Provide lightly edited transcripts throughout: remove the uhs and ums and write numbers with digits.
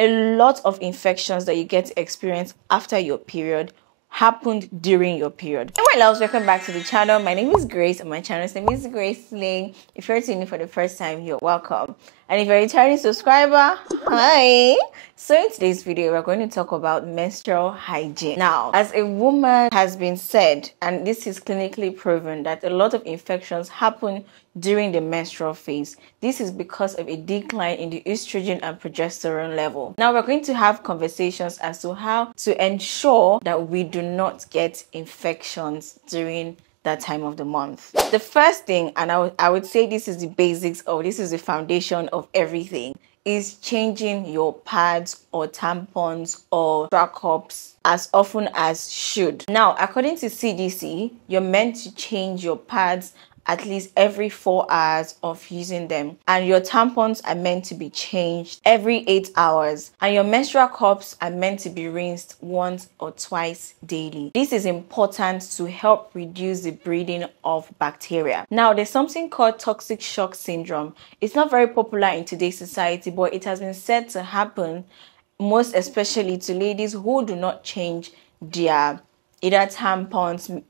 a lot of infections that you get to experience after your period happened during your period. Hey my loves, welcome back to the channel. My name is Grace and my channel's name is Grace Lane. If you're tuning in for the first time, you're welcome. And if you're a returning subscriber, hi. So in today's video, we're going to talk about menstrual hygiene. Now, as a woman has been said, and this is clinically proven, that a lot of infections happen during the menstrual phase. This is because of a decline in the estrogen and progesterone level. Now we're going to have conversations as to how to ensure that we do not get infections during that time of the month. The first thing, and I would say this is the basics, or this is the foundation of everything, is changing your pads or tampons or bra cups as often as should. Now, according to CDC, you're meant to change your pads at least every 4 hours of using them, and your tampons are meant to be changed every 8 hours, and your menstrual cups are meant to be rinsed once or twice daily. This is important to help reduce the breeding of bacteria. Now, there's something called toxic shock syndrome. It's not very popular in today's society, but it has been said to happen most especially to ladies who do not change their either tampons,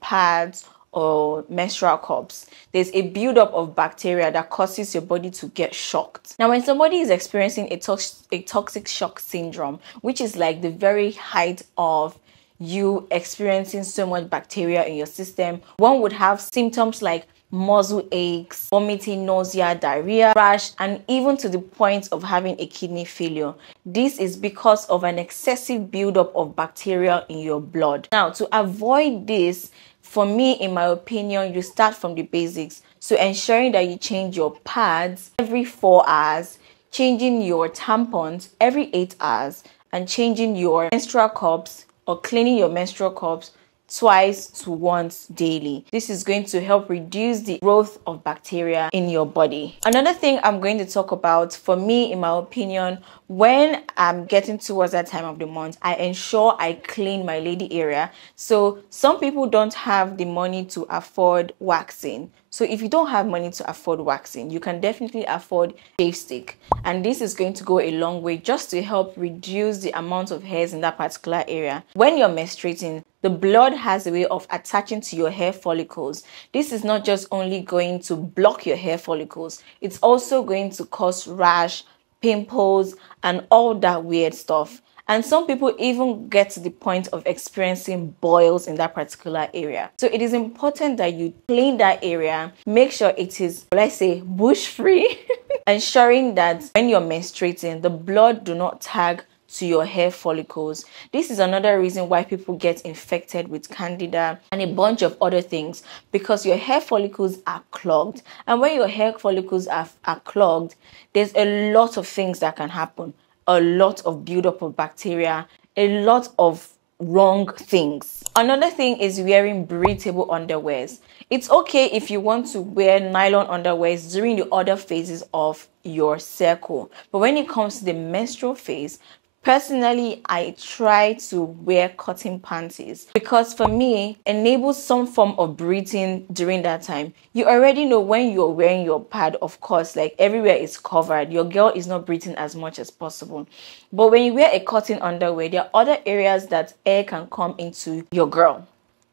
pads, or menstrual cups. There's a buildup of bacteria that causes your body to get shocked. Now, when somebody is experiencing a toxic shock syndrome, which is like the very height of you experiencing so much bacteria in your system, one would have symptoms like muscle aches, vomiting, nausea, diarrhea, rash, and even to the point of having a kidney failure. This is because of an excessive buildup of bacteria in your blood. Now, to avoid this, for me, in my opinion, you start from the basics. So ensuring that you change your pads every 4 hours, changing your tampons every 8 hours, and changing your menstrual cups or cleaning your menstrual cups twice to once daily. This is going to help reduce the growth of bacteria in your body. Another thing I'm going to talk about, for me, in my opinion, when I'm getting towards that time of the month, I ensure I clean my lady area. So some people don't have the money to afford waxing. So if you don't have money to afford waxing, you can definitely afford shave stick. And this is going to go a long way just to help reduce the amount of hairs in that particular area. When you're menstruating, the blood has a way of attaching to your hair follicles. This is not just only going to block your hair follicles, it's also going to cause rash, pimples, and all that weird stuff. And some people even get to the point of experiencing boils in that particular area. So it is important that you clean that area, make sure it is, let's say, bush free, ensuring that when you're menstruating, the blood do not tag to your hair follicles. This is another reason why people get infected with candida and a bunch of other things, because your hair follicles are clogged. And when your hair follicles are clogged, there's a lot of things that can happen. A lot of buildup of bacteria, a lot of wrong things. Another thing is wearing breathable underwears. It's okay if you want to wear nylon underwears during the other phases of your cycle, but when it comes to the menstrual phase, personally, I try to wear cotton panties because for me, it enables some form of breathing during that time. You already know when you're wearing your pad, of course, like everywhere is covered. Your girl is not breathing as much as possible. But when you wear a cotton underwear, there are other areas that air can come into your girl.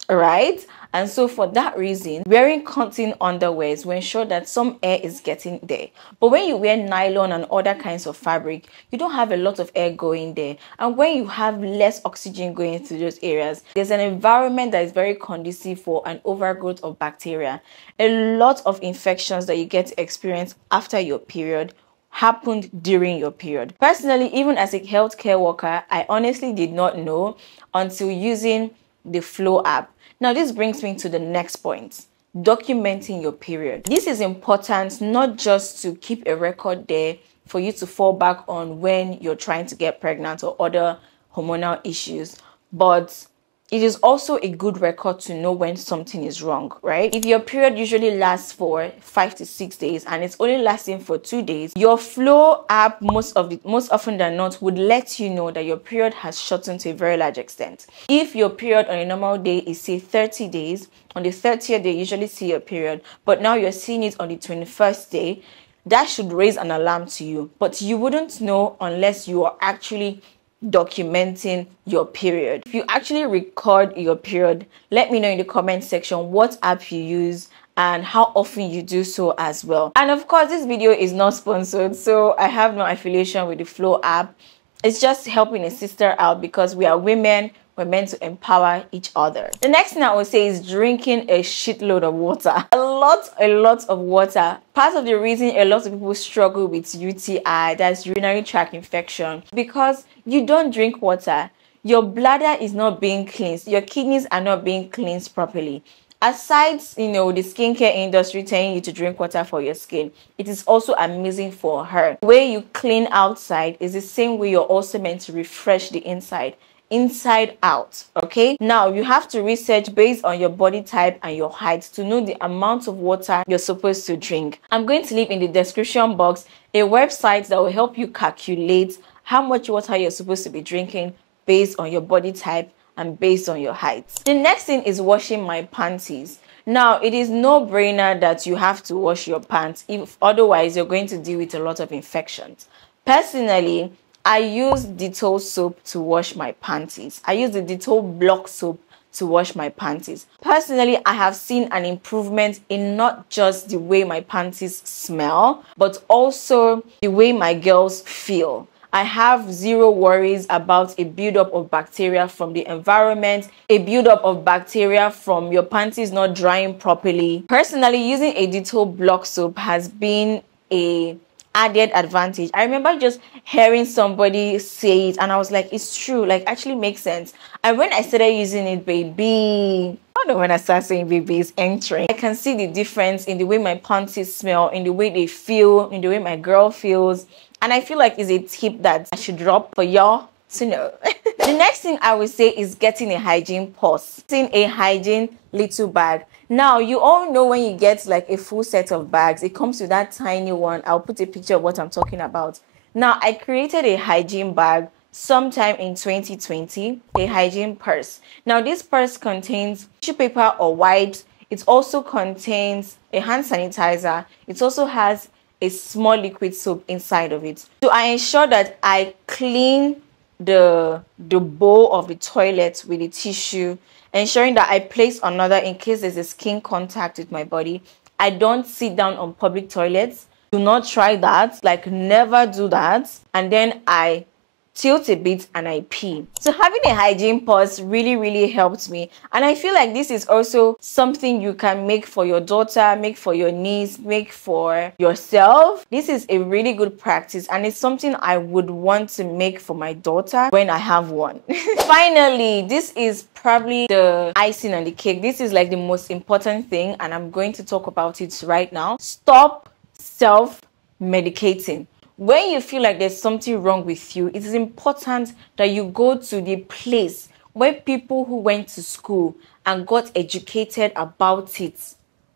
Right? And so for that reason, wearing cotton underwears will ensure that some air is getting there. But when you wear nylon and other kinds of fabric, you don't have a lot of air going there. And when you have less oxygen going through those areas, there's an environment that is very conducive for an overgrowth of bacteria. A lot of infections that you get to experience after your period happened during your period. Personally, even as a healthcare worker, I honestly did not know until using the Flo app. Now, this brings me to the next point, documenting your period. This is important not just to keep a record there for you to fall back on when you're trying to get pregnant or other hormonal issues, but it is also a good record to know when something is wrong, right? If your period usually lasts for 5 to 6 days and it's only lasting for 2 days, your Flo app most often than not would let you know that your period has shortened to a very large extent. If your period on a normal day is say 30 days, on the 30th day you usually see your period, but now you're seeing it on the 21st day, that should raise an alarm to you. But you wouldn't know unless you are actually documenting your period. If you actually record your period, let me know in the comment section what app you use and how often you do so as well. And of course, this video is not sponsored, so I have no affiliation with the Flo app. It's just helping a sister out because we are women. We're meant to empower each other. The next thing I would say is drinking a shitload of water. A lot of water. Part of the reason a lot of people struggle with UTI, that's urinary tract infection, because you don't drink water. Your bladder is not being cleansed. Your kidneys are not being cleansed properly. Aside, the skincare industry telling you to drink water for your skin, it is also amazing for her. The way you clean outside is the same way you're also meant to refresh the inside out. Okay, now you have to research based on your body type and your height to know the amount of water you're supposed to drink. I'm going to leave in the description box a website that will help you calculate how much water you're supposed to be drinking based on your body type and based on your height. The next thing is washing my panties. Now, it is no brainer that you have to wash your pants, if otherwise you're going to deal with a lot of infections. Personally, I use Dettol soap to wash my panties. I use the Dettol block soap to wash my panties. Personally, I have seen an improvement in not just the way my panties smell, but also the way my girls feel. I have zero worries about a buildup of bacteria from the environment, a buildup of bacteria from your panties not drying properly. Personally, using a Dettol block soap has been a added advantage. I remember just hearing somebody say it and I was like, it's true, like actually makes sense. And when I started using it, baby, I don't know, when I start saying baby is entering, I can see the difference in the way my panties smell, in the way they feel, in the way my girl feels. And I feel like it's a tip that I should drop for y'all to know. The next thing I would say is getting a hygiene purse, getting a hygiene little bag. Now, you all know when you get like a full set of bags, it comes with that tiny one. I'll put a picture of what I'm talking about. Now, I created a hygiene bag sometime in 2020, a hygiene purse. Now, this purse contains tissue paper or wipes. It also contains a hand sanitizer. It also has a small liquid soap inside of it. So I ensure that I clean the bowl of the toilet with the tissue, ensuring that I place another in case there's a skin contact with my body. I don't sit down on public toilets. Do not try that. Like, never do that. And then I tilt a bit and I pee. So having a hygiene purse really helped me. And I feel like this is also something you can make for your daughter, make for your niece, make for yourself. This is a really good practice and it's something I would want to make for my daughter when I have one. Finally, this is probably the icing on the cake. This is like the most important thing and I'm going to talk about it right now. Stop self-medicating. When you feel like there's something wrong with you, it is important that you go to the place where people who went to school and got educated about it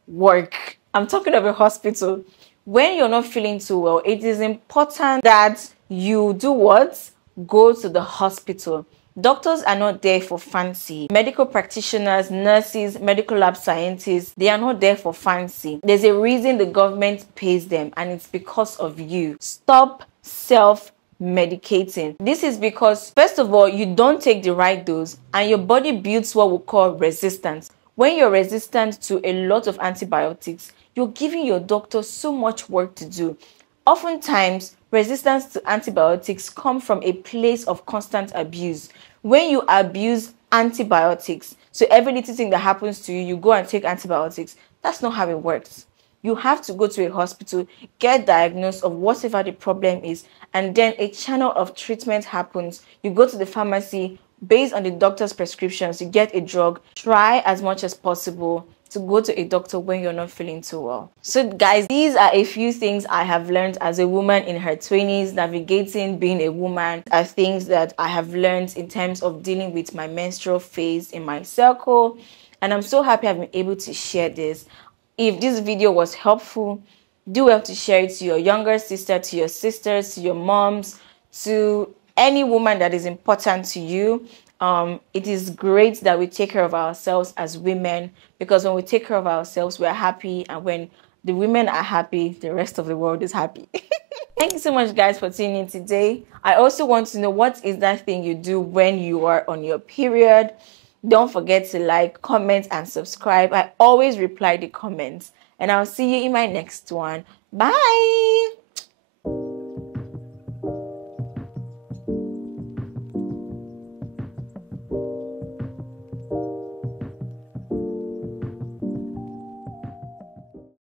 work. I'm talking of a hospital. When you're not feeling too well, it is important that you do what? Go to the hospital. Doctors are not there for fancy. Medical practitioners, nurses, medical lab scientists, they are not there for fancy. There's a reason the government pays them and it's because of you. Stop self-medicating. This is because, first of all, you don't take the right dose and your body builds what we call resistance. When you're resistant to a lot of antibiotics, you're giving your doctor so much work to do. Oftentimes, resistance to antibiotics come from a place of constant abuse. When you abuse antibiotics, so every little thing that happens to you, you go and take antibiotics. That's not how it works. You have to go to a hospital, get diagnosed of whatever the problem is, and then a channel of treatment happens. You go to the pharmacy, based on the doctor's prescriptions, you get a drug. Try as much as possible to go to a doctor when you're not feeling too well. So guys, these are a few things I have learned as a woman in her 20s. Navigating being a woman are things that I have learned in terms of dealing with my menstrual phase in my circle. And I'm so happy I've been able to share this. If this video was helpful, do well to share it to your younger sister, to your sisters, to your moms, to any woman that is important to you. It is great that we take care of ourselves as women, because when we take care of ourselves, we're happy, and when the women are happy, the rest of the world is happy. Thank you so much, guys, for tuning in today. I also want to know, what is that thing you do when you are on your period? Don't forget to like, comment, and subscribe. I always reply the comments. And I'll see you in my next one. Bye!